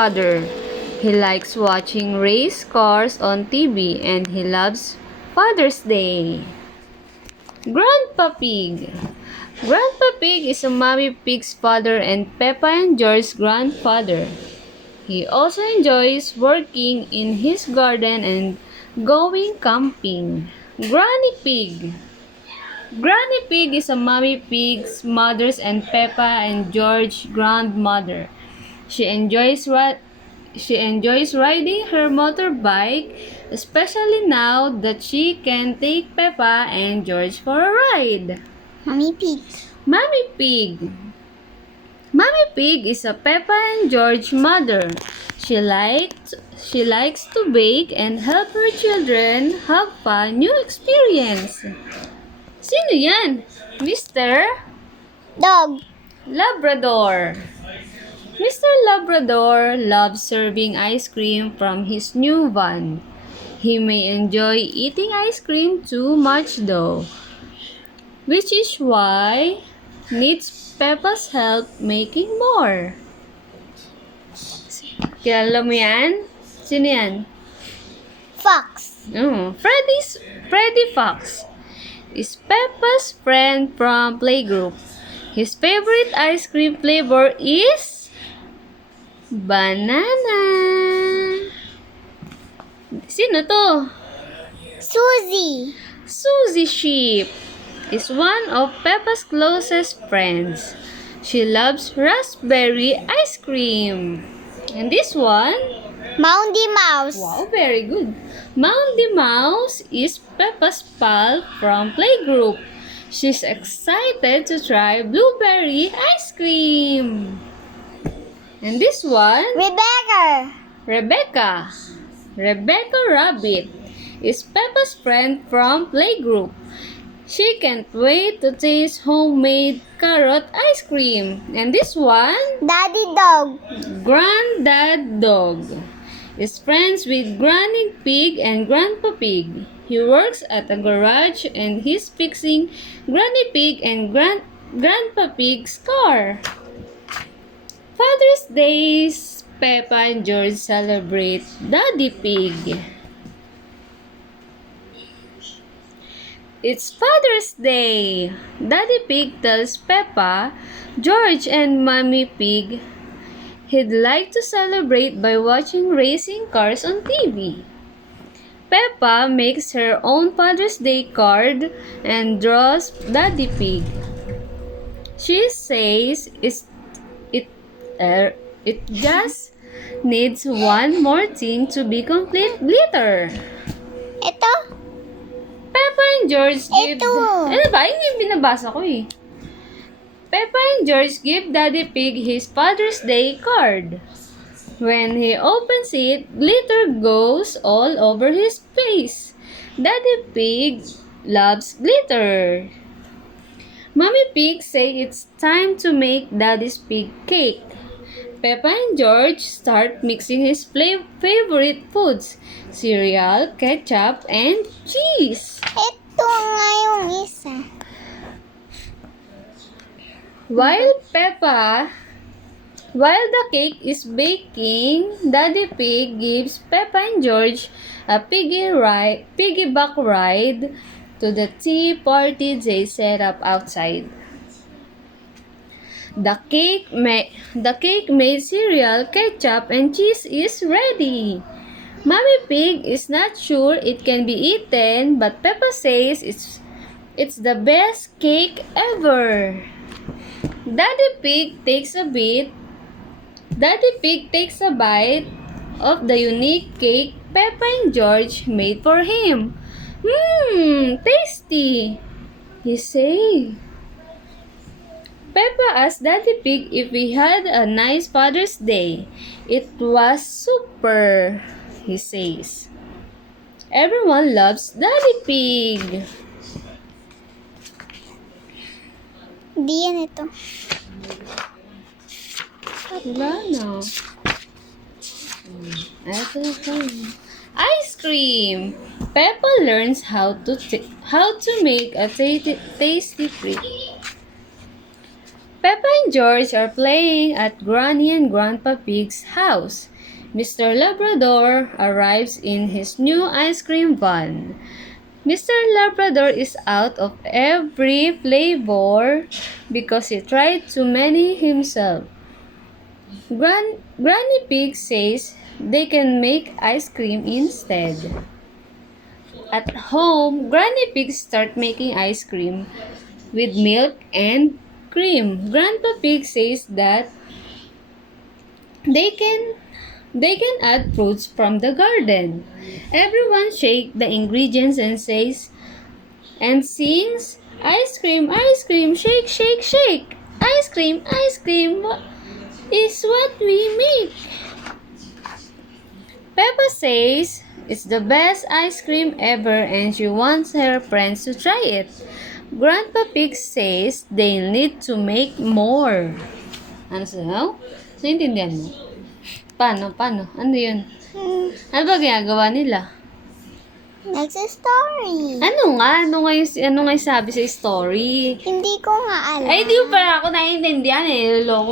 father. He likes watching race cars on TV and he loves Father's Day. Grandpa Pig. Grandpa Pig is a Mommy Pig's father and Peppa and George's grandfather. He also enjoys working in his garden and going camping. Granny Pig. Granny Pig is a Mommy Pig's mother's and Peppa and George's grandmother. She enjoys riding her motorbike, especially now that she can take Peppa and George for a ride. Mommy Pig. Mommy Pig. Mommy Pig is a Peppa and George mother. She likes to bake and help her children have fun new experience. Sino yan? Mr. Dog. Labrador. Mr. Labrador loves serving ice cream from his new van. He may enjoy eating ice cream too much though, which is why needs Peppa's help making more. Kilala mo yan? Sino yan? Fox. Freddy Fox is Peppa's friend from playgroup. His favorite ice cream flavor is banana. Sino to? Susie. Susie Sheep is one of Peppa's closest friends. She loves raspberry ice cream. And this one? Moundy Mouse. Wow, very good. Moundy Mouse is Peppa's pal from playgroup. She's excited to try blueberry ice cream. And this one? Rebecca. Rebecca Rabbit is Peppa's friend from playgroup. She can't wait to taste homemade carrot ice cream. And this one? Daddy Dog. Granddad Dog is friends with Granny Pig and Grandpa Pig. He works at a garage and he's fixing Granny Pig and Grandpa Pig's car. Father's Day, Peppa and George celebrate Daddy Pig. It's Father's Day. Daddy Pig tells Peppa, George and Mommy Pig he'd like to celebrate by watching racing cars on TV. Peppa makes her own Father's Day card and draws Daddy Pig. She says it just needs one more thing to be complete glitter. Ito. Peppa and George give... Ito. Ano ba? Hindi yung binabasa ko eh. Peppa and George give Daddy Pig his Father's Day card. When he opens it, glitter goes all over his face. Daddy Pig loves glitter. Mommy Pig say it's time to make Daddy's pig cake. Peppa and George start mixing his favorite foods, cereal, ketchup, and cheese. Ito nga yung isa. While the cake is baking, Daddy Pig gives Peppa and George a piggyback ride to the tea party they set up outside. The cake made cereal, ketchup, and cheese is ready. Mommy Pig is not sure it can be eaten, but Peppa says it's the best cake ever. Daddy Pig takes a bite of the unique cake Peppa and George made for him. Tasty, he say. Peppa asked Daddy Pig if he had a nice Father's Day. It was super, he says. Everyone loves Daddy Pig. Di yan ito. Wala na. Ito na. Ice cream. Peppa learns how to make a tasty treat. Peppa and George are playing at Granny and Grandpa Pig's house. Mr. Labrador arrives in his new ice cream van. Mr. Labrador is out of every flavor because he tried too many himself. Granny Pig says they can make ice cream instead. At home, Granny Pig start making ice cream with milk and cream. Grandpa Pig says that they can add fruits from the garden. Everyone shake the ingredients and sings ice cream, shake, shake, shake. Ice cream is what we make. Peppa says it's the best ice cream ever and she wants her friends to try it. Grandpa Pig says they need to make more. Ano sa'yo? Naintindihan mo? Paano? Ano yun? Ano ba ginagawa nila? Nagsa-story. Ano nga yung sabi sa story? Hindi ko nga alam. Ay, di pa ako naiintindihan eh. Loko